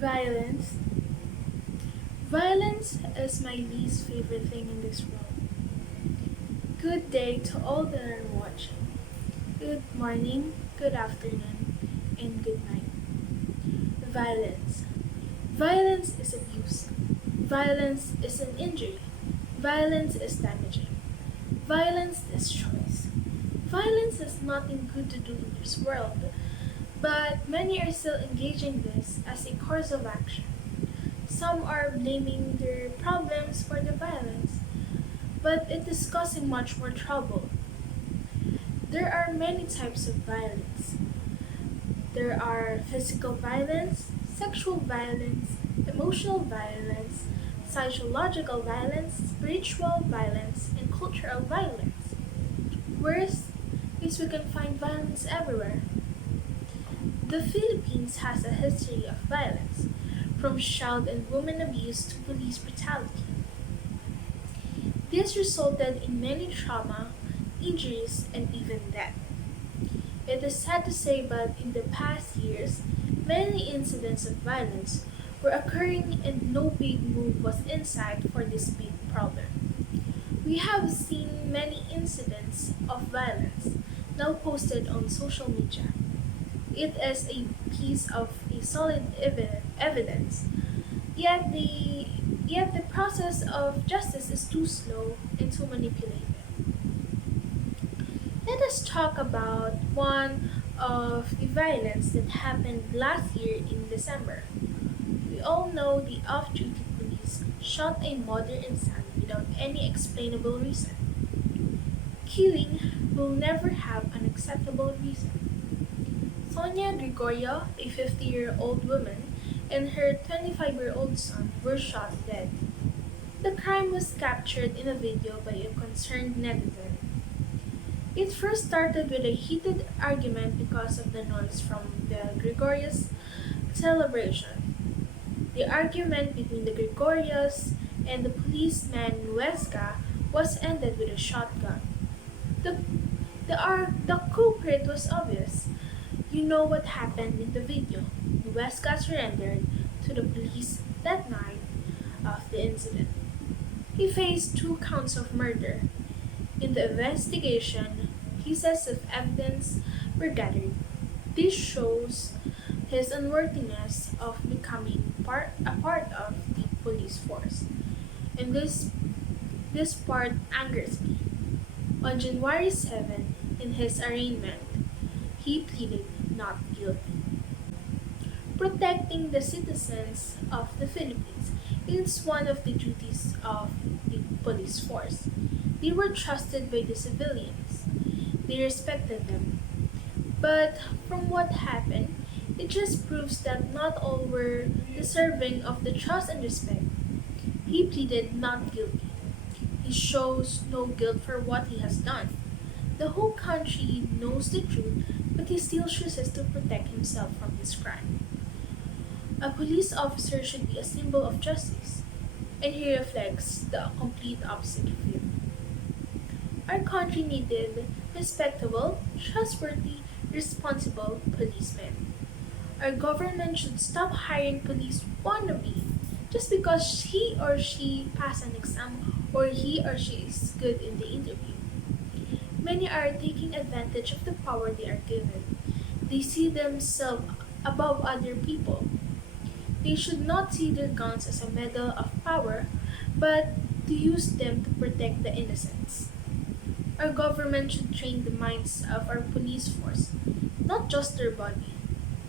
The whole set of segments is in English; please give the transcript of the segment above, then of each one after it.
Violence. Violence is my least favorite thing in this world. Good day to all that are watching. Good morning, good afternoon, and good night. Violence. Violence is abuse. Violence is an injury. Violence is damaging. Violence destroys. Violence has nothing good to do in this world, but many are still engaging this as a course of action. Some are blaming their problems for the violence, but it is causing much more trouble. There are many types of violence. There are physical violence, sexual violence, emotional violence, psychological violence, spiritual violence, and cultural violence. Worse is we can find violence everywhere. The Philippines has a history of violence, from child and women abuse to police brutality. This resulted in many trauma, injuries, and even death. It is sad to say, but in the past years, many incidents of violence were occurring and no big move was in sight for this big problem. We have seen many incidents of violence now posted on social media. It is a piece of a solid evidence, yet the process of justice is too slow and too manipulated. Let us talk about one of the violence that happened last year in December. We all know the off-duty police shot a mother and son without any explainable reason. Killing will never have an acceptable reason. Sonia Gregorio, a 50-year-old woman, and her 25-year-old son were shot dead. The crime was captured in a video by a concerned netizen. It first started with a heated argument because of the noise from the Gregorios celebration. The argument between the Gregorios and the policeman Nuesca was ended with a shotgun. The, the culprit was obvious. You know what happened in the video. Nuesca surrendered to the police that night of the incident. He faced 2 counts of murder. In the investigation, pieces of evidence were gathered. This shows his unworthiness of becoming a part of the police force. And this part angers me. On January 7, in his arraignment, he pleaded not guilty. Protecting the citizens of the Philippines is one of the duties of the police force. They were trusted by the civilians. They respected them. But from what happened, it just proves that not all were deserving of the trust and respect. He pleaded not guilty. He shows no guilt for what he has done. The whole country knows the truth, but he still chooses to protect himself from his crime. A police officer should be a symbol of justice, and he reflects the complete opposite of him. Our country needed respectable, trustworthy, responsible policemen. Our government should stop hiring police wannabe just because he or she passed an exam or he or she is good in the interview. Many are taking advantage of the power they are given. They see themselves above other people. They should not see their guns as a medal of power, but to use them to protect the innocents. Our government should train the minds of our police force, not just their body.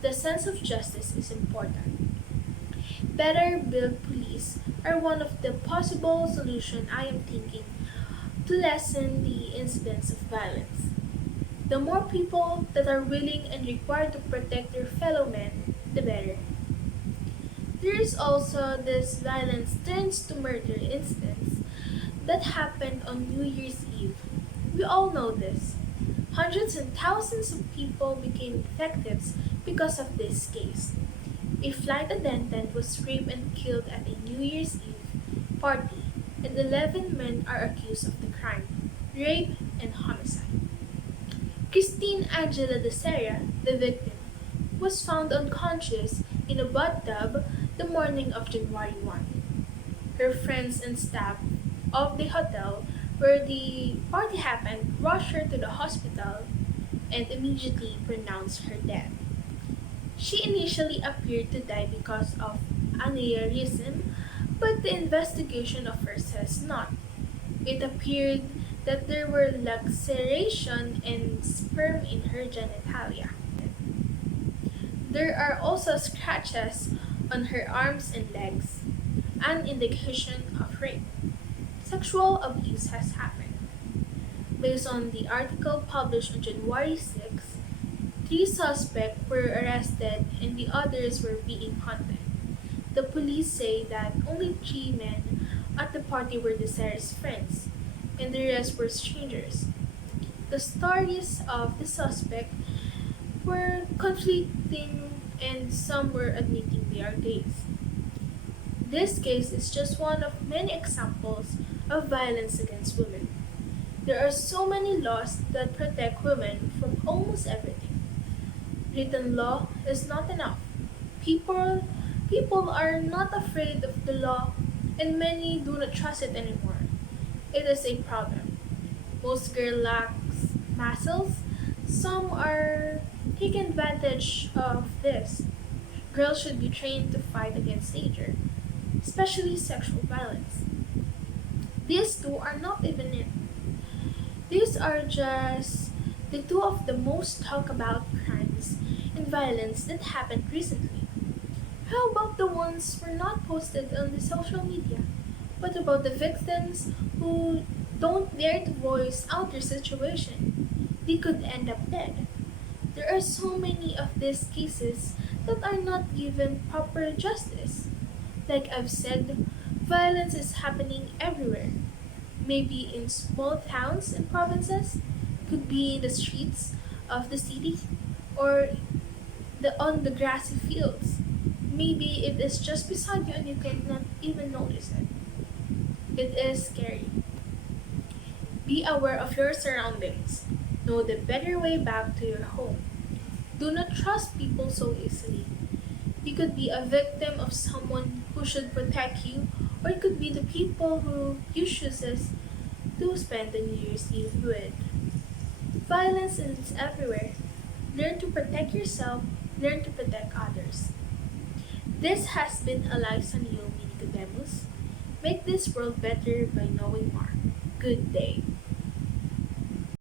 The sense of justice is important. Better built police are one of the possible solutions I am thinking to lessen the incidence of violence. The more people that are willing and required to protect their fellow men, the better. There is also this violence turns to murder incidents that happened on New Year's Eve. We all know this. Hundreds and thousands of people became victims because of this case. A flight attendant was raped and killed at a New Year's Eve party, and 11 men are accused of the crime, rape, and homicide. Christine Angela de Serra, the victim, was found unconscious in a bathtub The morning of January 1, her friends and staff of the hotel where the party happened rushed her to the hospital and immediately pronounced her dead. She initially appeared to die because of aneurysm, but the investigation offers says not. It appeared that there were laceration and sperm in her genitalia. There are also scratches on her arms and legs, an indication of rape. Sexual abuse has happened. Based on the article published on January 6, three suspects were arrested and the others were being hunted. The police say that only three men at the party were Desiree friends, and the rest were strangers. The stories of the suspect were conflicting and some were admitting they are gays. This case is just one of many examples of violence against women. There are so many laws that protect women from almost everything. Written law is not enough. People people are not afraid of the law and many do not trust it anymore. It is a problem. Most girls lack muscles. Some are taking advantage of this. Girls should be trained to fight against danger, especially sexual violence. These two are not even it. These are just the two of the most talked about crimes and violence that happened recently. How about the ones were not posted on the social media? What about the victims who don't dare to voice out their situation? They could end up dead. There are so many of these cases that are not given proper justice. Like I've said, violence is happening everywhere. Maybe in small towns and provinces, could be in the streets of the city, or on the grassy fields. Maybe it is just beside you and you cannot even notice it. It is scary. Be aware of your surroundings. Know the better way back to your home. Do not trust people so easily. You could be a victim of someone who should protect you, or it could be the people who you chooses to spend the New Year's Eve with. Violence is everywhere. Learn to protect yourself, learn to protect others. This has been Allyza, Neomi, Nicodemus. Make this world better by knowing more. Good day.